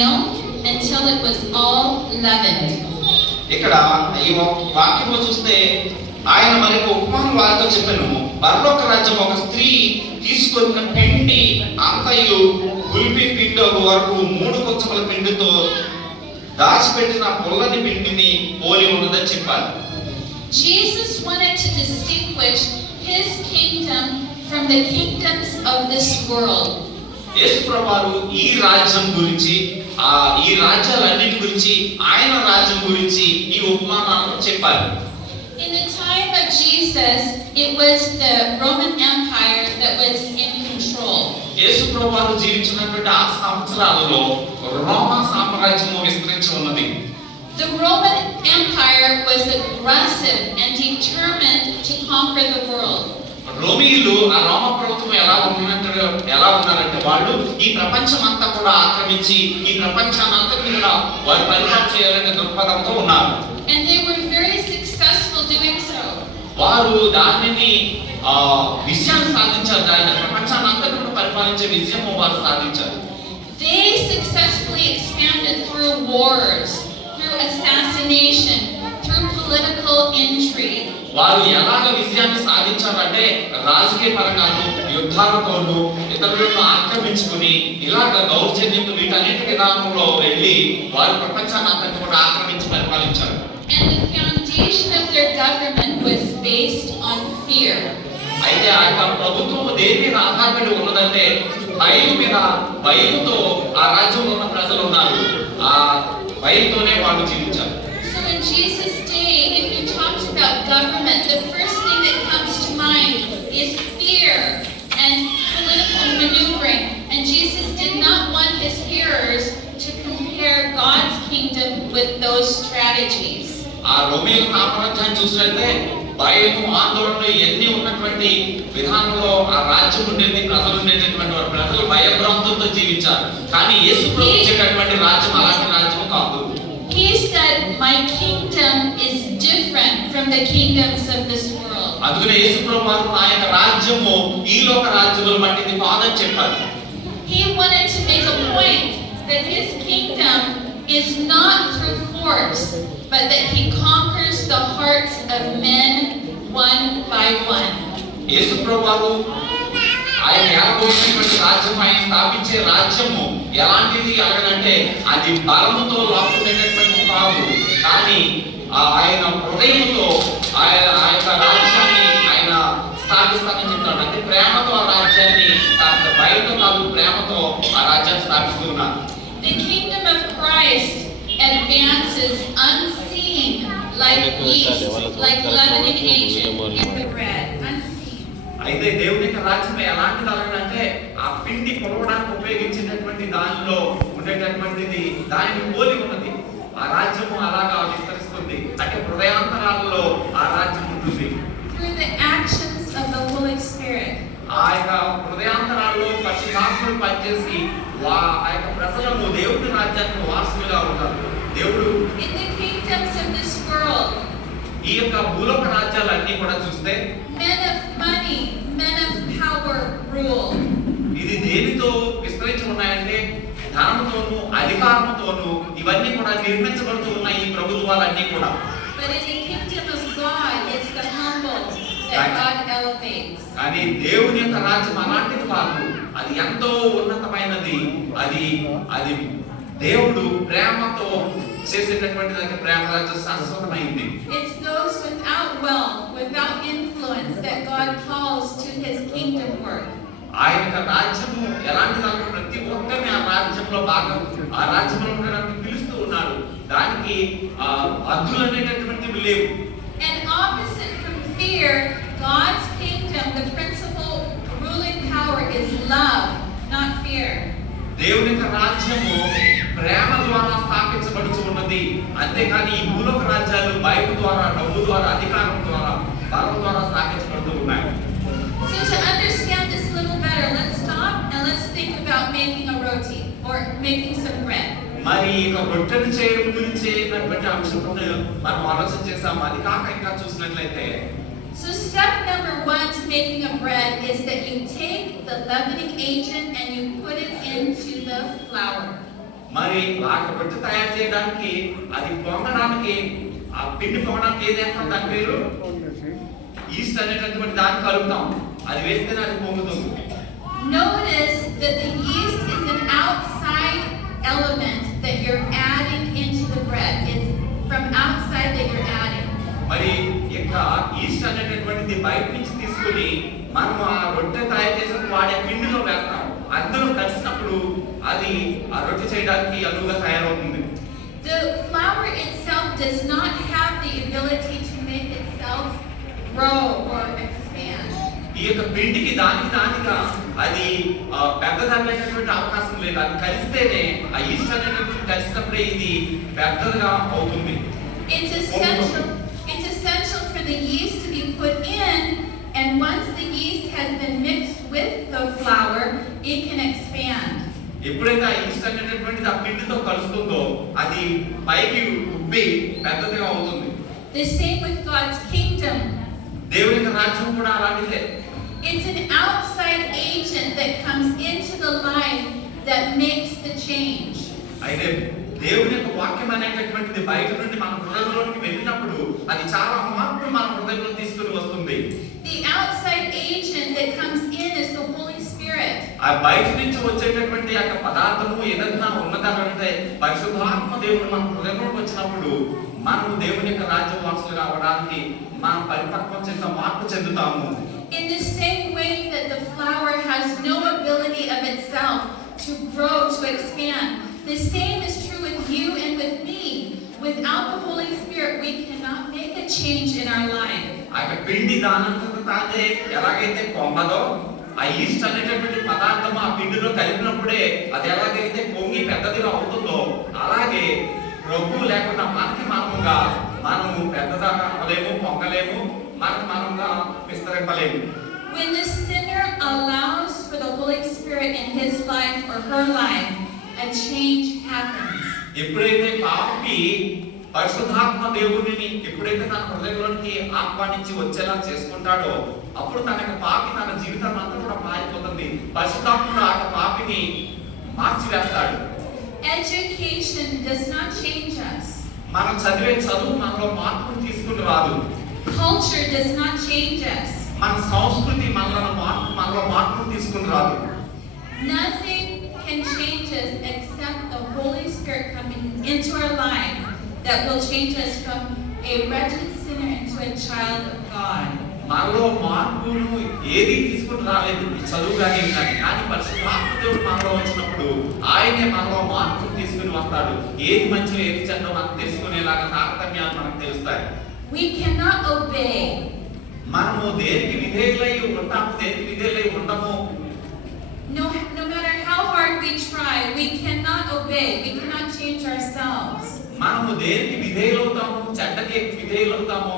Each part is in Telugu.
meal until it was all leavened. ఇక్కడ ఈ వాక్యంలో చూస్తే ఆయన మరొక ఉపమానం వారితో చెప్పాను. పరలోక రాజ్యం ఒక స్త్రీ తీసుకొన్న పిండి అంతయు గుల్పి పిండి వరకు 3 కొంచెముల పిండితో దాచిపెట్టిన పుల్లని పిండిని పోలి ఉన్నదని చెప్పారు. Jesus wanted to distinguish his kingdom from the kingdoms of this world. యేసు ప్రభువారు ఈ రాజ్యం గురించి ఈ రాజ్యాలన్నిటి గురించి ఆయన రాజ్యం గురించి ఈ ఉపమానాలను చెప్పారు. In the time of Jesus, it was the Roman Empire that was in control. యేసు ప్రభువారు జీవించినటువంటి ఆ సంవత్సరాలలో రోమా సామ్రాజ్యం విస్తరించి ఉన్నది. The Roman Empire was aggressive and determined to conquer the world. రోమీయులు ఆ రోమ ప్రభుత్వం ఎలా ఉన్నారంటే వాళ్ళు ఈ ప్రపంచం అంతా కూడా ఆక్రమించి ఈ ప్రపంచాన్ని అంతటిని కూడా వారు పరిపాలన చేయాలనే దృక్పథంతో ఉన్నారు. And they were very successful doing so. వారు దానిని విజయాన్ని సాధించారు. దాని ప్రపంచాన్ని అంతటిని కూడా పరిపాలించే విజయము వారు సాధించారు. They successfully expanded through wars, through assassination, through political intrigue. వారు ఎలాగ విజయాన్ని సాధించారంటే రాజకీయ పరంగాను యుద్ధాలతోనూ ఇతరులను ఆక్రమించుకుని ఇలాగ దౌర్జన్యంతో వీటన్నిటి విధానంలో వెళ్ళి వారు ప్రపంచాన్ని అంతా కూడా ఆక్రమించి పరిపాలించారు. And the foundation of their government was based on fear. అయితే ఆ యొక్క ప్రభుత్వం దేని మీద ఆధారపడి ఉన్నదంటే భయంతో ఆ రాజ్యంలో ఉన్న ప్రజలు ఉన్నారు. ఆ భయంతోనే వాళ్ళు జీవించారు. So in Jesus' day, if you talked about government, the first thing that comes to mind is fear and political maneuvering. And Jesus did not want his hearers to compare God's kingdom with those strategies. ఆ రోమీయుల సామ్రాజ్యాన్ని చూసినట్లయితే భయము ఆందోళనలు ఎన్ని ఉన్నటువంటి విధానంలో ఆ రాజ్యం ఉండేది, ప్రజలు ఉండేటటువంటి వారు ప్రజలు భయభ్రాంతులతో జీవించారు. కానీ యేసు ప్రభు ఇచ్చేటటువంటి రాజ్యం అలాంటి రాజ్యం కాదు. He said, "My kingdom is different from the kingdoms of this world." అందుకనే యేసు ప్రభు ఆయన రాజ్యము ఈ లోక రాజ్యముల వంటిది కాదని చెప్పారు. He wanted to make a point that his kingdom is not through force, but that he conquers the hearts of men one by one. యేసు ప్రభువు ఆయన ఏర్పరిచినటువంటి రాజ్యం, ఆయన స్థాపించే రాజ్యము ఎలాంటిది అనగనంటే అది బలముతో లాక్కునేటటువంటి కాదు, కానీ ఆయన హృదయంతో ఆయన రాజ్యాన్ని ఆయన స్థాపిస్తానని చెప్తాడు. అంటే ప్రేమతో ఆ రాజ్యాన్ని బయటతో కాదు, ప్రేమతో ఆ రాజ్యాన్ని స్థాపిస్తున్నారు. The kingdom of Christ advances unseen like yeast, like leavening agent in the bread. అయితే దేవుని యొక్క రాజ్యం ఎలాంటిది అంటే ఆ పిండి పొలవడానికి ఉపయోగించినటువంటి దానిలో ఉండేటటువంటిది దానికి పోలి ఉన్నది. ఆ రాజ్యము అలాగా విస్తరిస్తుంది. అంటే హృదయాంతరాలలో ఆ రాజ్యం ఉంటుంది. Through the actions of the Holy Spirit. ఆ యొక్క హృదయాంతరాల్లో పరిశుద్ధాత్ముడు పనిచేసి ఆ యొక్క ప్రజలను దేవుని రాజ్యానికి వారసులుగా ఉంటారు. దేవుడు In the kingdoms of this world, ఈ యొక్క భూలోక రాజ్యాలన్నీ కూడా చూస్తే men of money, men of power rule. ఇది దేనితో విస్తరించి ఉన్నాయంటే ధనంతోనూ అధికారంతోనూ ఇవన్నీ కూడా నిర్మించబడుతూ ఉన్నాయి ఈ ప్రభుత్వాలన్నీ కూడా. But in the kingdom of God, it's the humble that God elevates. కానీ దేవుని యొక్క రాజ్యం అలాంటిది కాదు. అది ఎంతో ఉన్నతమైనది. అది దేవుడు ప్రేమతో చేసేటటువంటి దానికి ప్రేమ రాజ్యం శాశ్వతమైంది. It's those without wealth, without influence that God calls to his kingdom work. ఆయన యొక్క రాజ్యము ఎలాంటిదంటే ప్రతి ఒక్కరిని ఆ రాజ్యంలో భాగం, ఆ రాజ్యంలో ఉండడానికి పిలుస్తూ ఉన్నారు. దానికి హద్దులు అనేటటువంటివి లేవు. And opposite from fear, God's kingdom, the principal ruling power is love, not fear. దేవుని యొక్క రాజ్యము ప్రేమ ద్వారా స్థాపించబడుతూ ఉన్నది. అంతేకాని ఈ భూలోక రాజ్యాలు భయం ద్వారా, డబ్బు ద్వారా, అధికారం ద్వారా, బలం ద్వారా స్థాపించబడుతూ ఉన్నాయి. So to understand this a little better, let's stop and let's think about making a roti or making some bread. మరి ఇక రొట్టెలు చేయడం గురించి అంశంను మనం ఆలోచన చేసాము. అది కాక ఇంకా చూసినట్లయితే So step number 1 to making a bread is that you take the leavening agent and you put it into the flour. మరి ఆ రొట్టె తయారు చేయడానికి అది పొంగడానికి ఆ పిండి పొంగడానికి ఏది వేస్తాం దాని పేరు ఈస్ట్ అనేటటువంటి దాన్ని కలుపుతాం. అది వేస్తేనే అది పొంగుతుంది. Notice that the yeast is an outside element that you're adding into the bread. It's from outside that you're adding. మరి ఇంకా ఈస్ట్ అనేటటువంటిది బయట నుంచి తీసుకుని మనం ఆ రొట్టె తయారు చేసిన వాడే పిండిలో వేస్తాం. అందులో కలిసినప్పుడు అది ఆ రొట్టె చేయడానికి అనువుగా తయారవుతుంది. The flour itself does not have the ability to make itself grow or expand. ఈ యొక్క పిండికి దానిగా అది పెద్దదనేటటువంటి అవకాశం లేదు. అది కలిస్తేనే ఆ ఈస్ట్ అనేటటువంటి కలిసినప్పుడే ఇది పెద్దగా అవుతుంది. It's essential for the yeast to be put in, and once the yeast has been mixed with the flour, it can expand. ఎప్పుడైతే ఆ ఈస్ట్ అనేటటువంటిది ఆ పిండితో కలుస్తుందో అది పైకి ఉబ్బి పెద్దదిగా అవుతుంది. The same with God's kingdom. దేవుని యొక్క రాజ్యం కూడా అలాంటిదే. It's an outside agent that comes into the life that makes the change. అయితే దేవుని యొక్క వాక్యం అనేటటువంటిది బయట నుండి మన హృదయంలోకి వెళ్ళినప్పుడు అది చాలా మార్పులు మన హృదయంలో తీసుకుని వస్తుంది. The outside agent that comes in is the Holy Spirit. ఆ బయట నుంచి వచ్చేటటువంటి యొక్క పదార్థము ఏదైనా ఉన్నదంటే పరిశుద్ధాత్మ దేవుడు మన హృదయంలోకి వచ్చినప్పుడు మనం దేవుని యొక్క రాజ్య వారసులు కావడానికి మనం పరిపక్వం చెందుతాం, మార్పు చెందుతాము. In the same way that the flour has no ability of itself to grow, to expand, the same is true with you and with me. Without the Holy Spirit, we cannot make a change in our life. ఆ పిండి దానంతట తానే ఎలాగైతే పొంగదో ఆ ఈస్ట్ అనేటటువంటి పదార్థం ఆ పిండిలో కలిపినప్పుడే అది ఎలాగైతే పొంగి పెద్దదిగా అవుతుందో అలాగే ప్రభు లేకుండా మనము పెద్దగా అవ్వలేము, పొంగలేము, మనముగా విస్తరింపలేము. When the sinner allows for the Holy Spirit in his life or her life, a change happens. ఎప్పుడైతే పాపి పరిశుద్ధాత్మ దేవుడిని ఎప్పుడైతే తన హృదయంలోకి ఆహ్వానించి వచ్చేలా చేసుకుంటాడో అప్పుడు తన జీవితం అంతా కూడా మారిపోతుంది. పరిశుద్ధాత్ముడు ఆ పాపిని మార్చివేస్తాడు. Education does not change us. మనం చదివే చదువు మనలో మార్పును తీసుకుని రాదు. Culture does not change us. మన సంస్కృతి మనలో మార్పును తీసుకుని రాదు. Nothing can change us except the Holy Spirit coming into our life that will change us from a wretched sinner into a child of God. మనలో మార్పును ఏది తీసుకుని రాలేదు ఈ చదువు కానీ కానీ పరిశుద్ధాత్మ దేవుడు మనలో వచ్చినప్పుడు ఆయనే మనలో మార్పును తీసుకుని వస్తాడు. ఏది మంచి ఏది చెడ్డో మనకు తెలుసుకునేలాగా తారతమ్యాలు మనకు తెలుస్తాయి. We cannot obey. మనము దేనికి విధేయులై ఉంటాము, దేనికి విధేయులై ఉండము. No matter how hard we try, we cannot obey. We cannot change ourselves. మనము దేనికి విధేయులవుతాము, చెడ్డకి విధేయులవుతాము,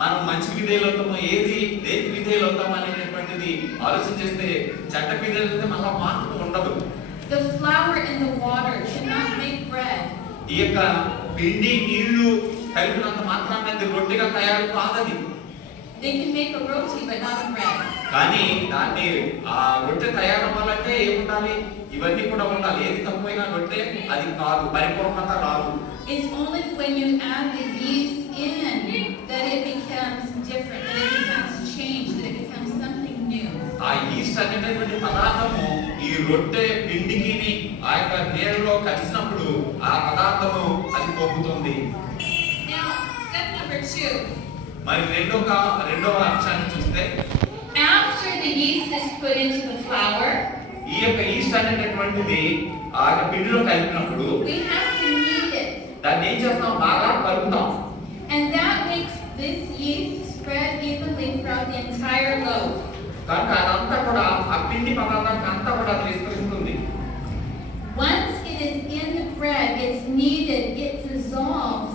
మనం మంచి విధేయులవుతాము, దేనికి విధేయులవుతాము అనేటటువంటిది ఆలోచన చేస్తే చెడ్డ విధేయులైతే మనలో మార్పు ఉండదు. The flour and the water cannot make bread. ఈ యొక్క పిండి నీళ్లు కలిపినంత మాత్రాన రొట్టెగా తయారు కాదది. They can make a roti but not a bread. కానీ దాన్ని ఆ రొట్టె తయారవ్వాలంటే ఏముండాలి? ఇవన్నీ కూడా ఉండాలి. ఏది తక్కువైనా రొట్టె అది కాదు, పరిపూర్ణత రాదు. It's only when you add the yeast in that it becomes different, that it becomes changed, that it becomes something new. ఆ ఈస్ట్ అనేటటువంటి పదార్థము ఈ రొట్టె పిండికి ఆ యొక్క నీళ్ళలో కలిసినప్పుడు ఆ పదార్థము అది పొంగుతుంది. Now, step number 2. మరి రెండవ అంశాన్ని చూస్తే After the yeast is put into the flour, ఈ యొక్క ఈస్ట్ అనేటటువంటిది ఆ యొక్క పిండిలో కలిపినప్పుడు we have to knead it. దాన్ని ఏం చేస్తాం? బాగా కలుపుతాం. And that makes this yeast spread evenly throughout the entire loaf. కనుక అదంతా కూడా ఆ పిండి పదార్థానికి అంతా కూడా విస్తరిస్తుంది. Once it is in the bread, it's kneaded, it dissolves.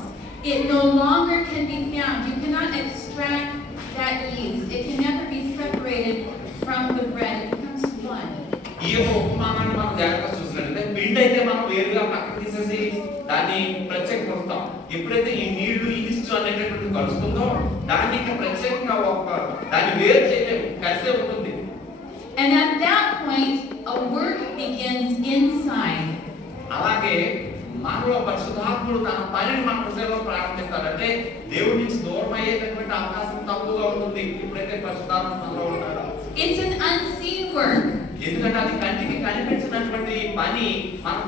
It no longer can be found. You cannot extract that yeast. It can never be separated from the bread. It becomes one. ఈ యొక్క ఉపమానాన్ని మనం జాగ్రత్తగా చూసినట్లయితే పిండి అయితే మనం వేరుగా పక్కన తీసేసి దాన్ని ప్రత్యేకపరుస్తాం. ఎప్పుడైతే ఈ నీళ్లు ఈస్ట్ అనేటటువంటి కలుస్తుందో దాన్ని ఇంకా ప్రత్యేకంగా దాన్ని వేరు చేయలేము, కలిసే ఉంటుంది. And at that point, a work begins inside. అలాగే మనలో పరిశుద్ధాత్ముడు తన పనిని మన హృదయంలో ప్రారంభిస్తాడు. అంటే దేవుడి నుంచి దూరం అయ్యేటటువంటి అవకాశం తక్కువగా ఉంటుంది ఎప్పుడైతే పరిశుద్ధాత్మ మనలో ఉంటాడో. It's an unseen work. ఎందుకంటే అది కంటికి కనిపించినటువంటి పని మనం